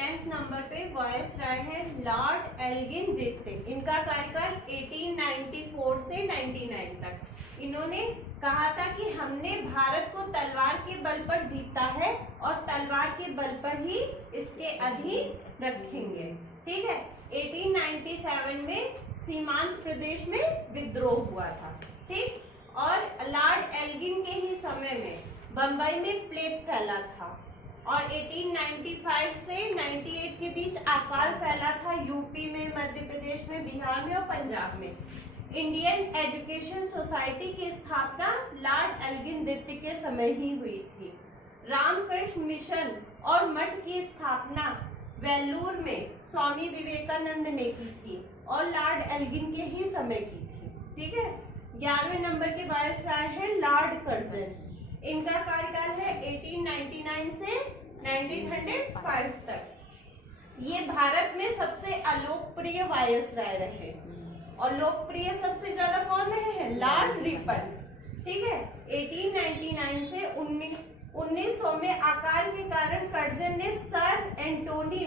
10th number पे viceroy है Lord Elgin जित्ते। इनका कार्यकाल 1894 से 99 तक। इन्होंने कहा था कि हमने भारत को तलवार के बल पर जीता है और तलवार के बल पर ही इसके अधीन रखेंगे। ठीक है। 1897 में सीमांत प्रदेश में विद्रोह हुआ था। ठीक। और लॉर्ड एल्गिन के ही समय में बंबई में प्लेग फैला था और 1895 से 98 के बीच अकाल फैला था यूपी में, मध्य प्रदेश में, बिहार में और पंजाब में। इंडियन एजुकेशन सोसाइटी की स्थापना लॉर्ड एल्गिन द्वितीय के समय ही हुई थी। रामकृष्ण मिशन और मठ की स्थापना वेल्लूर में स्वामी विवेकानंद ने की थी और लॉर्ड एल्गिन के ही समय की थी। ठीक है। 11वें नंबर के वायसराय है लॉर्ड कर्जन। इनका कार्यकाल है 1899 से 1905 तक। ये भारत में सबसे अलोकप्रिय वायसराय रहे और लोकप्रिय सबसे ज्यादा कौन रहे हैं? Lord Ripon. ठीक है। 1899 से 1900 में अकाल के कारण कर्जन ने सर एंटोनी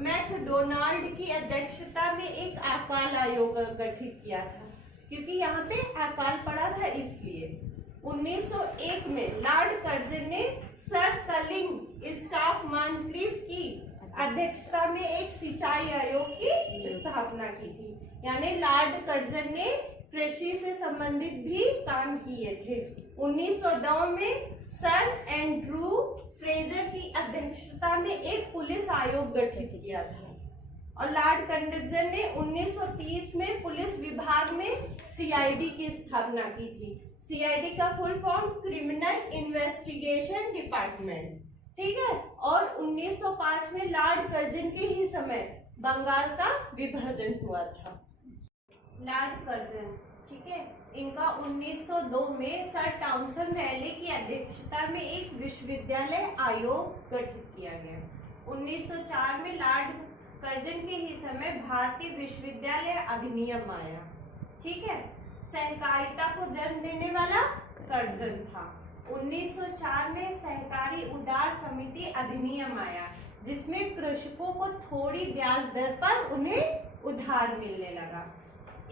मैकडोनाल्ड की अध्यक्षता में एक अकाल आयोग गठित किया था, क्योंकि यहाँ पे अकाल पड़ा था इसलिए। 1901 में लॉर्ड कर्जन ने सर कलिंग स्टॉक मॉन्क्लीफ की अध्यक्षता में एक सिंचाई आयोग की स्थापना की थी। यानी लॉर्ड कर्जन ने कृषि से संबंधित भी काम किए थे। 1902 में सर एंड्रू फ्रेजर की अध्यक्षता में एक पुलिस आयोग गठित किया था और लॉर्ड कर्जन ने 1930 में पुलिस विभाग में सीआईडी की स्थापना की थी। सीआईडी का full form criminal investigation department. ठीक है। और 1905 में लॉर्ड कर्जन के ही समय बंगाल का विभाजन हुआ था। लॉर्ड कर्जन, ठीक है, इनका 1902 में सर टाउनसन रैले की अध्यक्षता में एक विश्वविद्यालय आयोग गठित किया गया। 1904 में लॉर्ड कर्जन के ही समय भारतीय विश्वविद्यालय अधिनियम आया। ठीक है। सहकारिता को जन्म देने वाला कर्जन था। 1904 में सहकारी उदार समिति अधिनियम आया, जिसमें कृषकों को थोड़ी ब्याज दर पर उन्हें उधार मिलने लगा।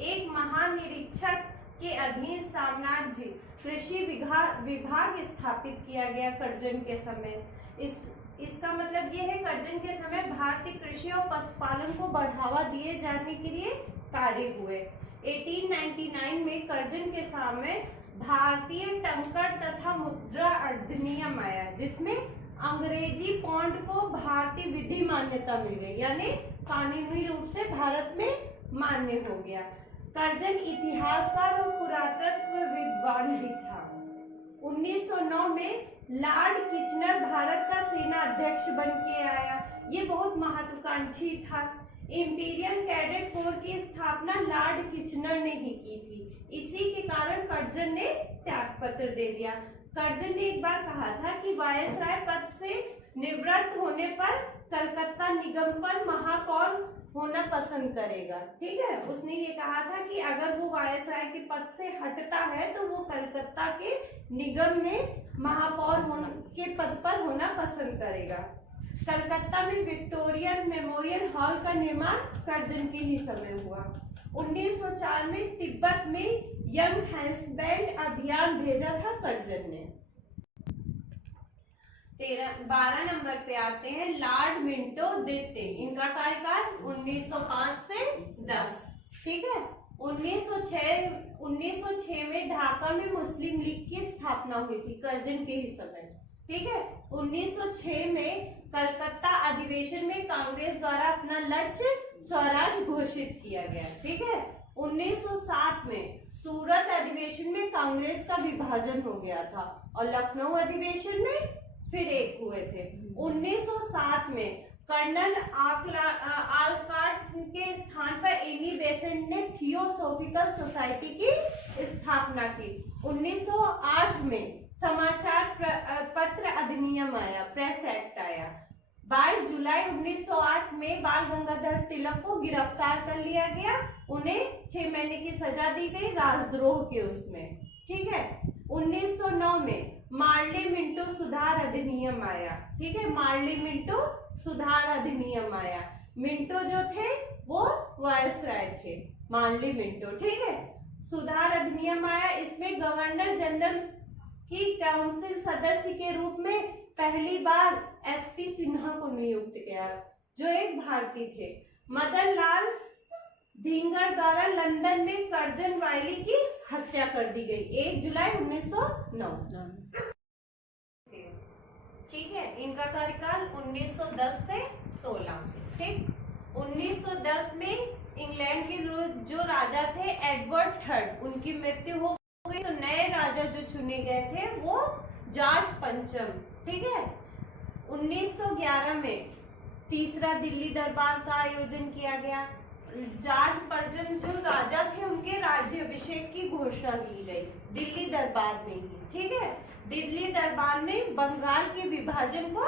एक महानिरीक्षक के अधीन साम्राज्य कृषि विभाग स्थापित किया गया कर्जन के समय। इसका मतलब ये है कर्जन के समय भारतीय कृषि और पशुपालन को बढ़ावा दिए जाने के लिए कार्य हुए। 1899 में कर्जन के समय भारतीय टंकर तथा मुद्रा अधिनियम आया, जिसमें अंग्रेजी पौंड को भारतीय विधि मान्यता मिल गई, यानी कानूनी रूप से भारत में मान्य हो गया। कर्जन इतिहासकार और पुरातत्व विद्वान भी था। 1909 में लॉर्ड किचनर भारत का सेना अध्यक्ष बन के आया। ये बहुत महत्वाकांक्षी था। इंपीरियल कैडेट कोर की स्थापना लॉर्ड किचनर ने ही की थी। इसी के कारण कर्जन ने त्यागपत्र दे दिया। कर्जन ने एक बार कहा था कि वायसराय पद से निवृत्त होने पर कलकत्ता निगम पर महापौर होना पसंद करेगा। ठीक है। उसने ये कहा था कि अगर वो वायसराय के पद से हटता है तो वो कलकत्ता के निगम में महापौर के पद पर होना पसंद करेगा। कलकत्ता में विक्टोरिया मेमोरियल हॉल का निर्माण कर्जन के ही समय हुआ। 1904 में तिब्बत में यंग हैंसबैंड अभियान भेजा था कर्जन ने। 12 नंबर पे आते हैं लॉर्ड मिंटो द्वितीय। इनका कार्यकाल 1905 से 10। ठीक है। 1906 में ढाका में मुस्लिम लीग की स्थापना हुई थी कर्जन के ही समय। ठीक है। 1906 में कलकत्ता अधिवेशन में कांग्रेस द्वारा अपना लक्ष्य स्वराज घोषित किया गया। ठीक है। 1907 में सूरत अधिवेशन में कांग्रेस का विभाजन हो गया था और लखनऊ अधिवेशन में फिर एक हुए थे। 1907 में कर्नल आलकाट के स्थान पर एनी बेसेंट ने थियोसोफिकल सोसाइटी की स्थापना की। 1908 में समाचार पत्र अधिनियम आया, प्रेस एक्ट आया। 22 जुलाई 1908 में बाल गंगाधर तिलक को गिरफ्तार कर लिया गया। उन्हें 6 महीने की सजा दी गई राजद्रोह के उसमें। ठीक है। 1909 में मार्ली मिंटो सुधार अधिनियम आया। ठीक है, मार्ली मिंटो सुधार अधिनियम आया। मिंटो जो थे वो वायसराय थे, मार्ली मिंटो। ठीक है, सुधार अधिनियम आया। इसमें गवर्नर जनरल की काउंसिल सदस्य के रूप में पहली बार एसपी सिन्हा को नियुक्त किया, जो एक भारतीय थे। मदन लाल धींगर द्वारा लंदन में कर्जन वायली की हत्या कर दी गई 1 जुलाई 1909। ठीक है, इनका कार्यकाल 1910 से 16। ठीक, 1910 में इंग्लैंड के जो राजा थे एडवर्ड थर्ड, उनकी मृत्यु हो गई। तो नए राजा जो चुने गए थे वो जॉर्ज पंचम। ठीक है, 1911 में तीसरा दिल्ली दरबार का आयोजन किया गया। जॉर्ज पंचम जो राजा थे उनके राज्याभिषेक की घोषणा की गई दिल्ली दरबार में ही। ठीक है, दिल्ली दरबार में बंगाल के विभाजन को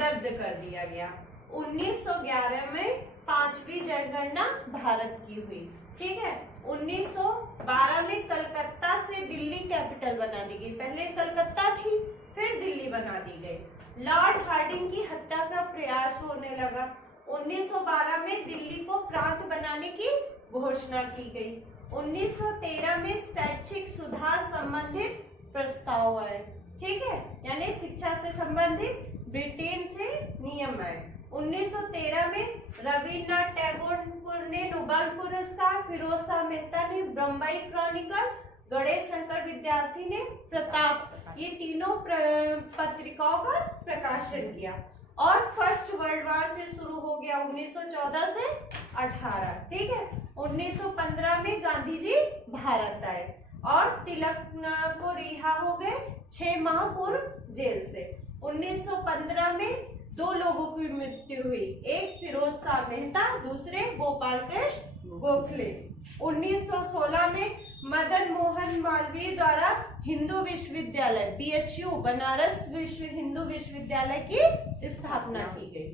रद्द कर दिया गया। 1911 में 5वीं जनगणना भारत की हुई। ठीक है, 1912 में कलकत्ता से दिल्ली कैपिटल बना दी गई। पहले कलकत्ता थी, फिर दिल्ली बना दी गई। लॉर्ड हार्डिंग की हत्या का प्रयास होने लगा। 1912 में दिल्ली को प्रांत बनाने की घोषणा की गई। 1913 में शैक्षिक सुधार संबंधित प्रस्ताव आए। ठीक है, यानी शिक्षा से संबंधित ब्रिटेन से नियम आए। 1913 में रविन्द्रनाथ टैगोर ने नोबेल पुरस्कार, फिरोज शाह मेहता ने बम्बई क्रॉनिकल, गणेश शंकर विद्यार्थी ने प्रताप, ये तीनों पत्रिकाओं का प्रकाशन किया। और फर्स्ट वर्ल्ड वॉर फिर शुरू हो गया 1914 से 18। ठीक है, 1915 में गांधी जी भारत आए और तिलक को रिहा हो गए 6 माह पूर्व जेल से। 1915 में 2 लोगों की मृत्यु हुई, एक फिरोज शाह मेहता, दूसरे गोपाल कृष्ण गोखले। 1916 में मदन मोहन मालवीय द्वारा हिंदू विश्वविद्यालय BHU बनारस हिंदू विश्वविद्यालय की स्थापना की गई।